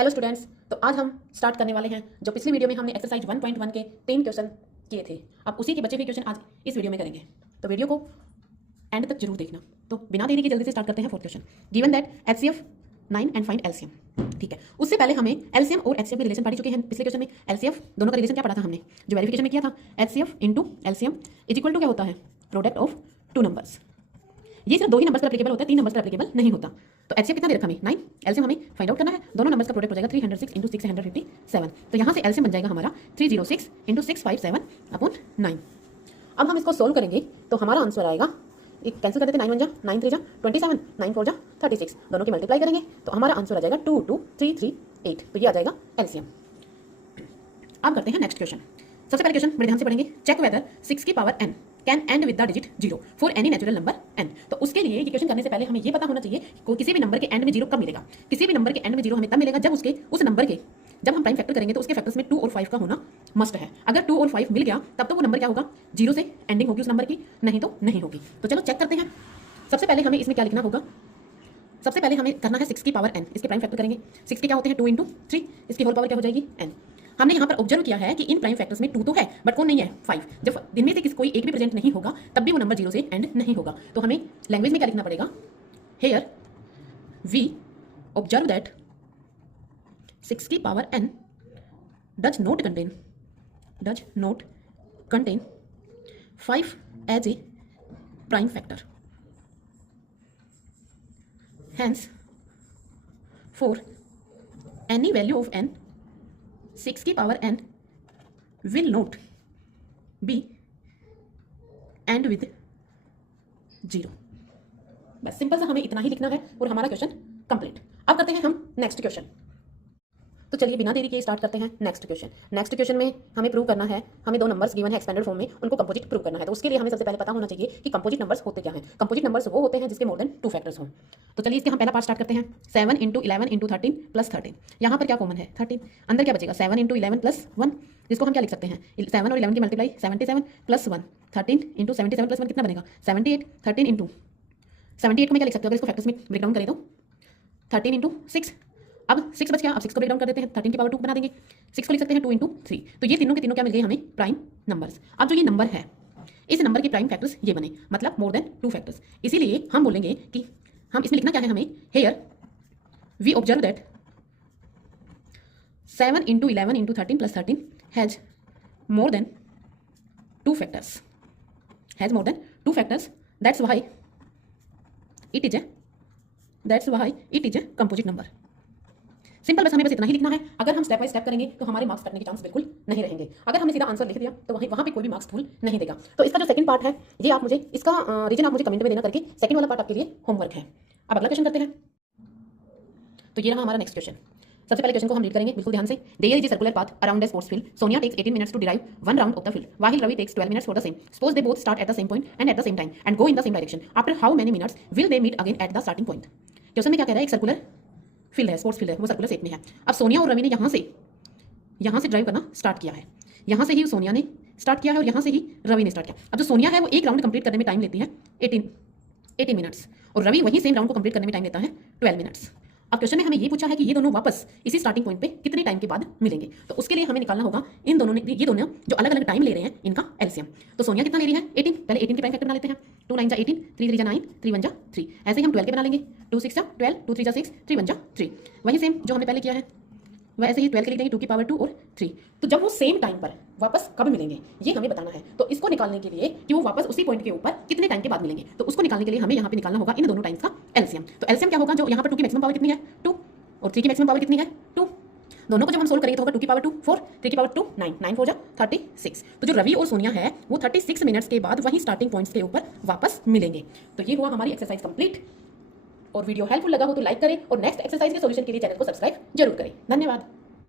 Hello students, तो आज हम स्टार्ट करने वाले हैं जो पिछली वीडियो में हमने एक्सरसाइज 1.1 के 3 क्वेश्चन किए थे। अब उसी के बचे हुए क्वेश्चन आज इस वीडियो में करेंगे, तो वीडियो को एंड तक जरूर देखना। तो बिना देरी के जल्दी से स्टार्ट करते हैं fourth question. Given that HCF 9 and find LCM. ठीक है, उससे पहले हमें एलसीएम और एचसीएफ में रिलेशन पढ़ चुके हैं। पिछले क्वेश्चन में एलसीएफ दोनों का रिलेशन क्या पढ़ा था हमने, जो वेरिफिकेशन में किया था। HCF into LCM is equal to क्या होता है, प्रोडक्ट ऑफ टू नंबर्स। ये सिर्फ 2 ही नंबर्स पर एप्लीकेबल होता है, 3 नंबर्स पर एप्लीकेबल नहीं होता। तो एचसीएफ कितना दे रखा हमें 9, एलसीएम हमें फाइंड आउट करना है। दोनों नंबर्स का प्रोडक्ट हो जाएगा 306 इंटू 657। तो यहाँ से एलसीएम बन जाएगा हमारा 306 इंटू 657 अपॉन 9। अब हम इसको सोल्व करेंगे तो हमारा आंसर आएगा, एक कैंसिल कर देते, 9 1 जा 9 3 जा 27, 9 4 जा 36। दोनों की मल्टीप्लाई करेंगे तो हमारा आंसर आ जाएगा 22338। तो ये आ जाएगा एलसीएम। अब करते हैं नेक्स्ट क्वेश्चन। सबसे पहले क्वेश्चन बड़े ध्यान से पढ़ेंगे। चेक वेदर 6 की power n can and with the digit 0 for any natural number n। तो उसके लिए ये क्वेश्चन करने से पहले हमें ये पता होना चाहिए कि किसी भी नंबर के एंड में 0 कब मिलेगा। किसी भी नंबर के एंड में 0 हमें तब मिलेगा जब उसके उस नंबर के जब हम प्राइम फैक्टर करेंगे तो उसके फैक्टर्स में 2 और 5 का होना मस्ट है। अगर 2 और 5 मिल गया तब तो वो नंबर क्या होगा, 0 से एंडिंग होगी उस नंबर की, नहीं तो नहीं होगी। तो चलो चेक करते हैं। सबसे पहले हमें इसमें क्या लिखना होगा, सबसे पहले हमें करना है 6 की पावर n। इसके प्राइम फैक्टर करेंगे। 6 के क्या होते हैं 2 इंटू 3, इसकी होल पावर क्या हो जाएगी n। हमने यहाँ पर ऑब्जर्व किया है कि इन प्राइम फैक्टर्स में 2 तो है बट कौन नहीं है 5। जब इनमें से कोई एक भी प्रेजेंट नहीं होगा तब भी वो नंबर 0 से एंड नहीं होगा। तो हमें लैंग्वेज में क्या लिखना पड़ेगा, हेयर वी ऑब्जर्व दैट 6 की power n does not contain 5 as a prime factor. Hence, for any value of n, 6 की power n will not be and with 0। बस सिंपल सा हमें इतना ही लिखना है और हमारा क्वेश्चन कंप्लीट। अब करते हैं हम नेक्स्ट क्वेश्चन। तो चलिए बिना देरी के स्टार्ट करते हैं नेक्स्ट क्वेश्चन। नेक्स्ट क्वेश्चन में हमें प्रूव करना है, हमें 2 नंबर्स गिवन है एक्सपेंडेड फॉर्म में, उनको कंपोजिट प्रूव करना है। तो उसके लिए हमें सबसे पहले पता होना चाहिए कि कंपोजिट नंबर्स होते क्या हैं। कंपोजिट नंबर्स वो होते हैं जिसके मोर देन 2 फैक्टर्स हों। तो चलिए इसके हम पहला पार्ट स्टार्ट करते हैं। 7 इंटू 11 इंटू 13 प्लस 13। यहाँ पर क्या कॉमन है 13, अंदर क्या बचेगा 7 इंटू 11 प्लस 1, जिसको हम क्या लिख सकते हैं 7 और 11 की मल्टीप्लाई 77 प्लस 1, 13 इंटू 77 प्लस 1 कितना बनेगा 78। 13 इंटू 78 को मैं क्या लिख सकते हो, अगर इसको फैक्टर्स में ब्रेक डाउन करें तो 13 इंटू 6। अब 6 बच गया, अब 6 को ब्रेक डाउन कर देते हैं, 13 की पावर 2 बना देंगे। 6 को लिख सकते हैं 2 इंटू 3। तो ये तीनों के तीनों क्या मिल गए हमें, प्राइम नंबर्स। अब जो ये नंबर है इस नंबर के प्राइम फैक्टर्स ये बने, मतलब मोर देन 2 फैक्टर्स। इसीलिए हम बोलेंगे कि हम इसमें लिखना क्या है हमें, here we observe that 7 into 11 into 13 plus 13 has more than 2 factors, has more than 2 factors. That's why it is a composite number. Simple, बस हमें बस इतना ही लिखना है। अगर हम स्टेप बाय स्टेप करेंगे तो हमारे मार्क्स कटने के चांस बिल्कुल नहीं रहेंगे। अगर हमने सीधा आंसर लिख दिया तो वहाँ पे कोई भी मार्क्स फुल नहीं देगा। तो इसका जो सेकंड पार्ट है ये आप मुझे इसका रीजन आप मुझे कमेंट में देना करके, सेकंड वाला पार्ट आपके लिए होमवर्क है। अब अगला क्वेश्चन करते हैं। तो ये रहा हमारा नेक्स्ट क्वेश्चन। सबसे पहले क्वेश्चन को हम रीड करेंगे बिल्कुल ध्यान से। There is a circular path around a sports field. Sonia takes 18 minutes to derive one round of the field, while Ravi takes 12 minutes for the same. Suppose they both start at the same point and at the same time and go in the same direction. After how many minutes will they meet again at the starting point? Question में क्या कह रहा है, एक circular field है, sports field है, वो circular shape में है। अब सोनिया और रवि ने यहाँ से ड्राइव करना स्टार्ट किया है। यहाँ से ही सोनिया ने स्टार्ट किया है और यहाँ से ही रवि ने स्टार्ट किया। अब जो सोनिया है वो एक राउंड कंप्लीट करने में टाइम लेती है 18 मिनट्स और रवि वही सेम राउंड को कंप्लीट करने में टाइम लेता है 12 मिनट्स। अब क्वेश्चन में हमें ये पूछा है कि ये दोनों वापस इसी स्टार्टिंग पॉइंट पे कितने टाइम के बाद मिलेंगे। तो उसके लिए हमें निकालना होगा इन दोनों ने, ये दोनों जो अलग अलग टाइम ले रहे हैं इनका एलसीएम। तो सोनिया कितना ले रही है 18, पहले 18 की प्राइम फैक्टर बना लेते हैं। 2 9 जा 18, 3 3 जा 9, 3 1 जा 3। ऐसे ही हम 12 के बना लेंगे। 2 6 जा 12, 2 3 जा 6, 3 1 जा 3। वही सेम जो हमने पहले किया है वैसे ही 12 के लिख देंगे 2 की पावर 2 और 3। तो जब वो सेम टाइम पर वापस कब मिलेंगे ये हमें बताना है। तो इसको निकालने के लिए कि वो वापस उसी पॉइंट के ऊपर कितने टाइम के बाद मिलेंगे, तो उसको निकालने के लिए हमें यहाँ पे निकालना होगा इन दोनों टाइम्स का एलसीएम। तो एलसीएम क्या होगा, जो यहाँ पर 2 की मैक्सिमम पावर कितनी है 2 और 3 की मैक्सिमम पावर कितनी है 2। दोनों को जब हम सोल्व करेंगे तो होगा 2 की पावर 2 4, 3 की पावर 2 9, 9 4 जा 36। तो जो रवि और सोनिया है वो 36 मिनट्स के बाद वहीं स्टार्टिंग पॉइंट्स के ऊपर वापस मिलेंगे। तो ये हुआ हमारी एक्सरसाइज कंप्लीट। और वीडियो हेल्पफुल लगा हो तो लाइक करें और नेक्स्ट एक्सरसाइज के सॉल्यूशन के लिए चैनल को सब्सक्राइब जरूर करें। धन्यवाद।